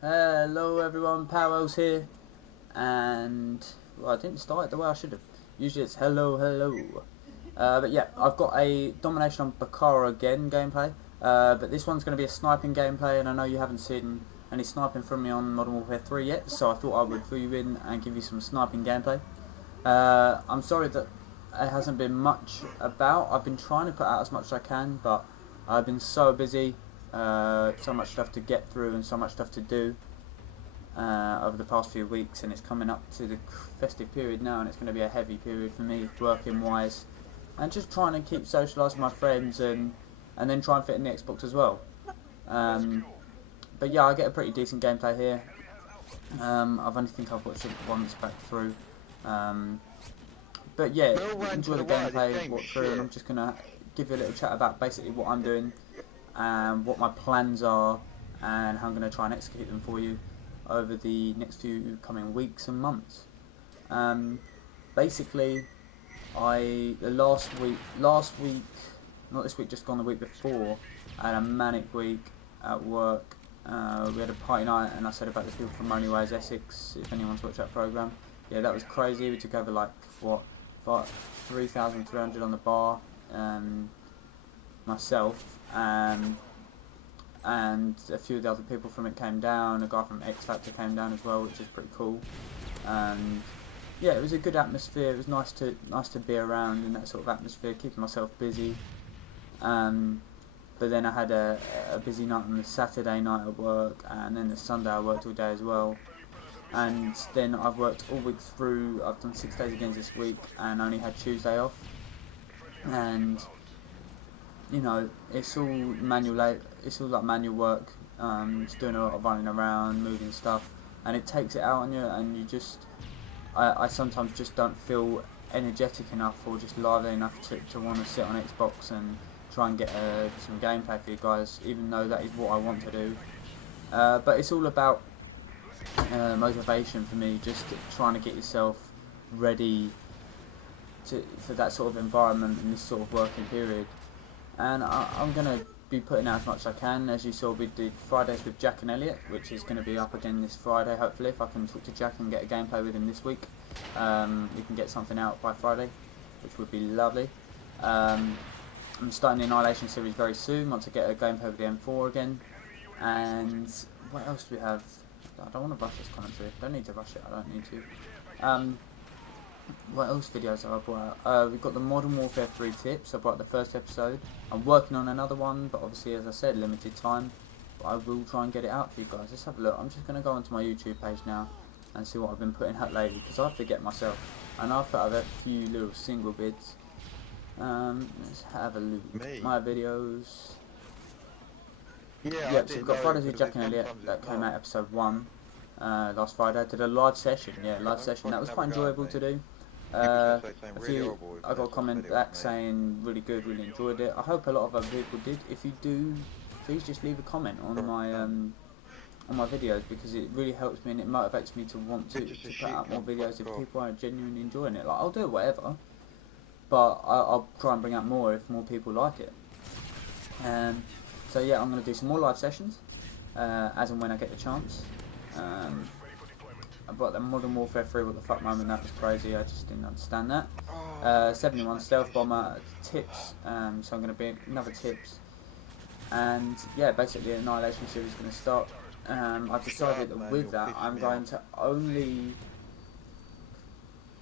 Hello everyone, POWellz here, and well, I didn't start it the way I should have. Usually it's hello. But yeah, I've got a domination on Bakara again gameplay, but this one's going to be a sniping gameplay, and I know you haven't seen any sniping from me on Modern Warfare 3 yet, so I thought I would fill you in and give you some sniping gameplay. I'm sorry that it hasn't been much about. I've been trying to put out as much as I can, but I've been so busy, so much stuff to get through and so much stuff to do over the past few weeks, and it's coming up to the festive period now, and it's going to be a heavy period for me working wise, and just trying to keep socialising with my friends and then try and fit in the Xbox as well. But yeah, I get a pretty decent gameplay here. I've only think I've watched it once back through. But yeah, enjoy the gameplay, watch through, and I'm just gonna give you a little chat about basically what I'm doing and what my plans are and how I'm gonna try and execute them for you over the next few coming weeks and months. Basically, last week, not this week, just gone, the week before, I had a manic week at work. We had a party night, and I said about the people from MW3 Essex, if anyone's watched that programme. Yeah, that was crazy. We took over like, what, 3,300 on the bar, myself, and a few of the other people from it came down. A guy from X Factor came down as well, which is pretty cool. And yeah, it was a good atmosphere. It was nice to be around in that sort of atmosphere, keeping myself busy. But then I had a busy night on the Saturday night at work, and then the Sunday I worked all day as well. And then I've worked all week through. I've done 6 days again this week, and only had Tuesday off. And you know, it's all like manual work. It's doing a lot of running around, moving stuff, and it takes it out on you. And you just, I sometimes just don't feel energetic enough or just lively enough to want to sit on Xbox and try and get some gameplay for you guys, even though that is what I want to do. But it's all about motivation for me, just trying to get yourself ready for that sort of environment in this sort of working period. And I'm going to be putting out as much as I can. As you saw, we did Fridays with Jack and Elliot, which is going to be up again this Friday, hopefully, if I can talk to Jack and get a gameplay with him this week. We can get something out by Friday, which would be lovely. I'm starting the Annihilation series very soon, once I get a gameplay with the M4 again. And what else do we have? I don't want to rush this commentary. I don't need to rush it, I don't need to. What else videos have I brought out? We've got the Modern Warfare 3 tips. I brought out the first episode. I'm working on another one, but obviously, as I said, limited time. But I will try and get it out for you guys. Let's have a look. I'm just going to go onto my YouTube page now and see what I've been putting out lately, because I forget myself. And I've put out a few little single bits. Let's have a look. My videos. Yeah, so we've got Fridays with Jack and Elliot that came out episode 1 last Friday. I did a live session. Yeah, live session. That was quite enjoyable to do. I got a comment back saying really good, really enjoyed it. I hope a lot of other people did. If you do, please just leave a comment on my videos, because it really helps me and it motivates me to want to put out more videos if people are genuinely enjoying it. Like, I'll do whatever, but I'll try and bring out more if more people like it. So yeah, I'm going to do some more live sessions as and when I get the chance. I brought the Modern Warfare 3 what the fuck moment, that was crazy, I just didn't understand that. 71 Stealth Bomber tips, so I'm going to be another tips. And yeah, basically the Annihilation series is going to start. I've decided that with that I'm going to only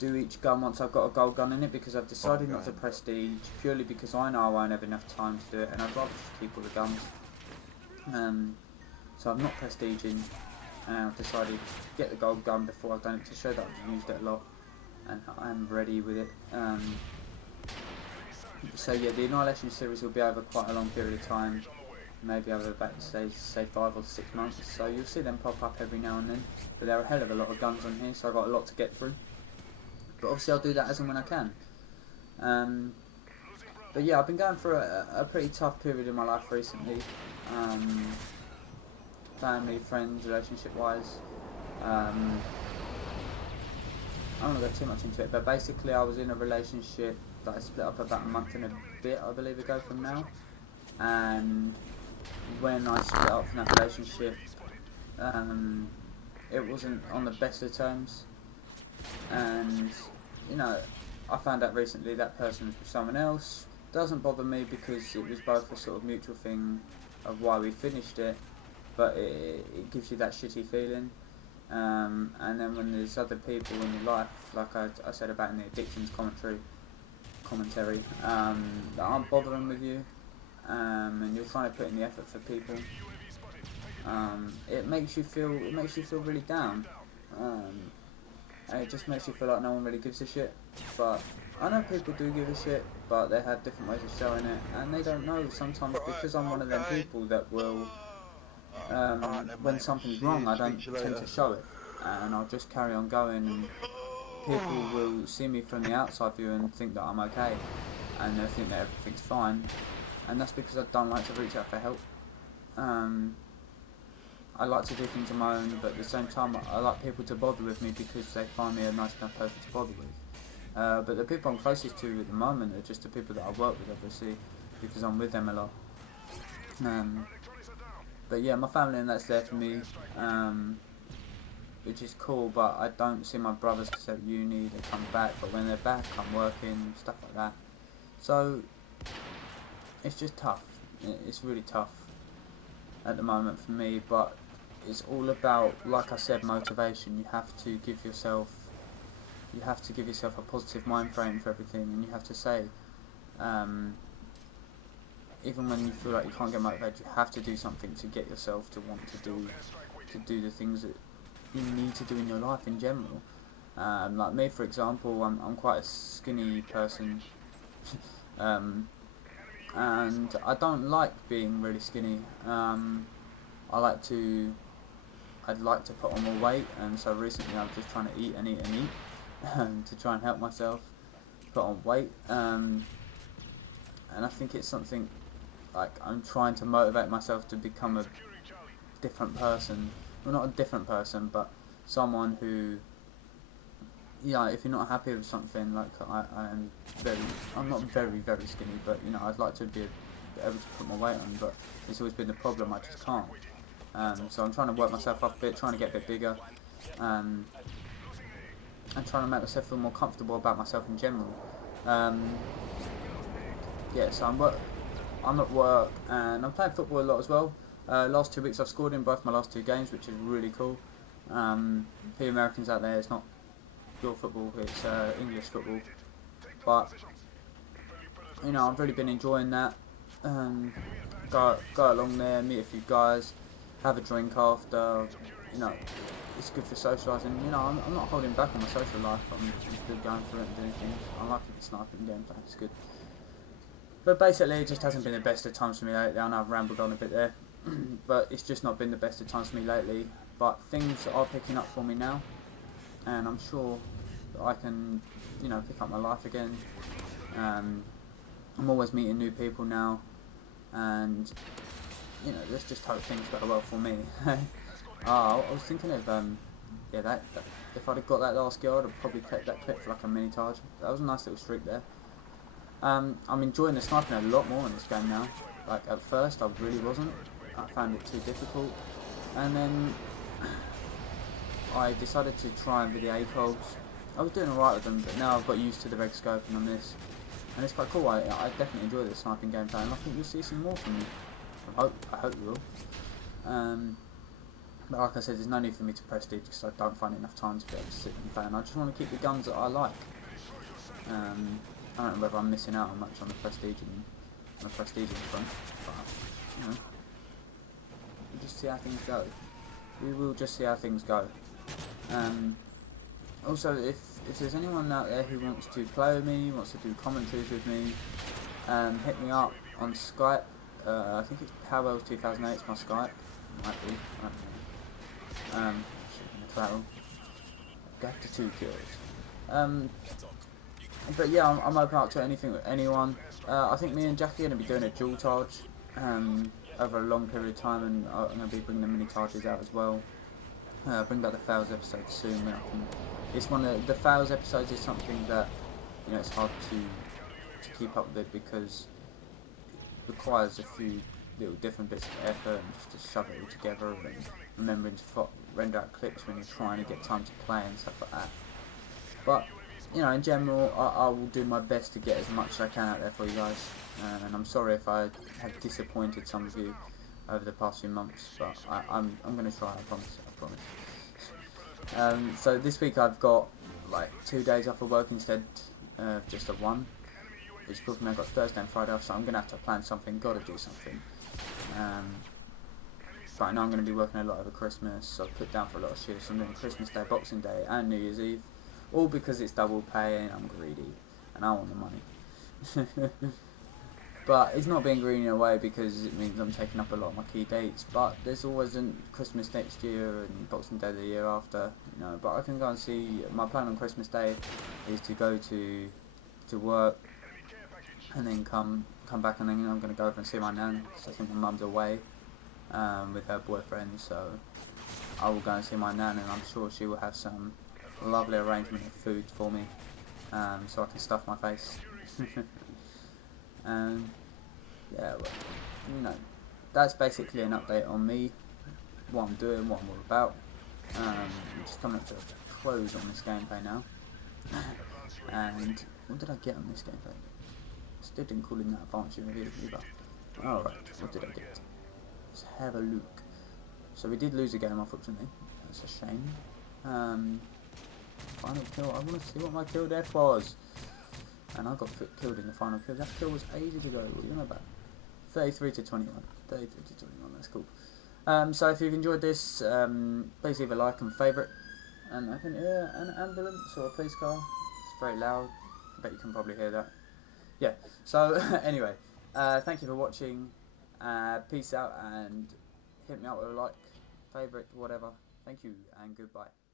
do each gun once I've got a gold gun in it, because I've decided not to prestige, purely because I know I won't have enough time to do it, and I'd rather just keep all the guns. So I'm not prestiging, and I've decided to get the gold gun before I've done it, to show that I've used it a lot and I'm ready with it. So yeah, the Annihilation series will be over quite a long period of time, maybe over about say 5 or 6 months, so you'll see them pop up every now and then. But there are a hell of a lot of guns on here, so I've got a lot to get through. But obviously I'll do that as and when I can. But yeah, I've been going through a pretty tough period in my life recently. Family, friends, relationship wise. I don't want to go too much into it, but basically I was in a relationship that I split up about a month and a bit, I believe, ago from now. And when I split up from that relationship, It wasn't on the best of terms, and you know, I found out recently that person was with someone else. Doesn't bother me because it was both a sort of mutual thing of why we finished it, but it gives you that shitty feeling. And then when there's other people in your life, like I said about in the addictions commentary, that aren't bothering with you, and you're trying to put in the effort for people, it makes you feel really down. And it just makes you feel like no one really gives a shit. But I know people do give a shit, but they have different ways of showing it, and they don't know sometimes, because I'm one of them people that will, when something's wrong, I don't tend to show it, and I'll just carry on going, and people will see me from the outside view and think that I'm okay, and they'll think that everything's fine, and that's because I don't like to reach out for help. I like to do things on my own, but at the same time I like people to bother with me because they find me a nice enough person to bother with. But the people I'm closest to at the moment are just the people that I work with, obviously, because I'm with them a lot. But yeah, my family and that's there for me, which is cool, but I don't see my brothers because they're at uni, they come back, but when they're back I'm working, stuff like that. So it's just tough, it's really tough at the moment for me, but it's all about, like I said, motivation. You have to give yourself a positive mind frame for everything, and you have to say, even when you feel like you can't get motivated, you have to do something to get yourself to want to do the things that you need to do in your life in general. Like me, for example, I'm quite a skinny person, and I don't like being really skinny. I'd like to put on more weight, and so recently I'm just trying to eat and eat and eat to try and help myself put on weight. And I think it's something like I'm trying to motivate myself to become a different person. Well, not a different person, but someone who, yeah, if you're not happy with something, like I'm not very skinny, but you know, I'd like to be able to put my weight on, but it's always been the problem, I just can't. So I'm trying to work myself up a bit, trying to get a bit bigger, and trying to make myself feel more comfortable about myself in general. Yeah, so I'm at work, and I'm playing football a lot as well. Last 2 weeks I've scored in both my last 2 games, which is really cool. For you Americans out there, it's not pure football, it's English football. But you know, I've really been enjoying that. Go along there, meet a few guys, have a drink after. You know, it's good for socialising. You know, I'm not holding back on my social life. I'm just good going through it and doing things. I like the sniping gameplay, it's good. But basically, it just hasn't been the best of times for me lately. I know I've rambled on a bit there, but it's just not been the best of times for me lately. But things are picking up for me now, and I'm sure that I can, you know, pick up my life again. I'm always meeting new people now, and you know, let's just hope things go well for me. I was thinking of yeah, that if I'd have got that last girl, I'd have probably kept that clip for like a mini Taj. That was a nice little streak there. I'm enjoying the sniping a lot more in this game now. Like at first I really wasn't. I found it too difficult, and then I decided to try and video ACOLs. I was doing alright with them, but now I've got used to the reg scoping on this, and it's quite cool. I definitely enjoy this sniping gameplay, and I think you'll see some more from me. I hope you will. But like I said, there's no need for me to prestige because I don't find enough time to be able to sit and play, and I just want to keep the guns that I like. I don't know whether I'm missing out on much on the prestige front, but you know, we'll just see how things go. We will just see how things go. Also, if there's anyone out there who wants to play with me, wants to do commentaries with me, hit me up on Skype. I think it's POWellz 2008. It's my Skype. Might be. I don't know. Shooting got to 2 kills. But yeah, I'm open up to anything with anyone. I think me and Jackie are going to be doing a dual charge over a long period of time, and I'm going to be bringing the mini charges out as well. Bring back the POWellz episode soon. When I can. It's one of the POWellz episodes is something that, you know, it's hard to keep up with because it requires a few little different bits of effort and just to shove it all together, and remembering to render out clips when you're trying to get time to play and stuff like that. But you know, in general, I will do my best to get as much as I can out there for you guys, and I'm sorry if I have disappointed some of you over the past few months, but I'm going to try, I promise. So this week I've got like 2 days off of work instead of just a one, which proved me I've got Thursday and Friday off, so I'm going to have to plan something, got to do something. But I know I'm going to be working a lot over Christmas, so I've put down for a lot of shifts. I'm doing Christmas Day, Boxing Day and New Year's Eve, all because it's double pay and I'm greedy and I want the money. But it's not being greedy in a way because it means I'm taking up a lot of my key dates, but there's always Christmas next year and Boxing Day the year after, you know. But I can go and see, my plan on Christmas Day is to go to work and then come back, and then I'm going to go over and see my nan, because I think my mum's away with her boyfriend, so I will go and see my nan, and I'm sure she will have some lovely arrangement of food for me, so I can stuff my face. Yeah, well, you know, that's basically an update on me, what I'm doing, what I'm all about. I'm just coming up to a close on this gameplay now. And what did I get on this gameplay? Still didn't call in that advanced review either. Alright, what did I get? Let's have a look. So we did lose a game, unfortunately. That's a shame. Final kill. I want to see what my kill death was. And I got killed in the final kill. That kill was ages ago. What are you know about? 33 to 21. 33 to 21. That's cool. So if you've enjoyed this, please leave a like and favourite. And I can hear an ambulance or a police car. It's very loud. I bet you can probably hear that. Yeah. So anyway, thank you for watching. Peace out, and hit me up with a like, favourite, whatever. Thank you and goodbye.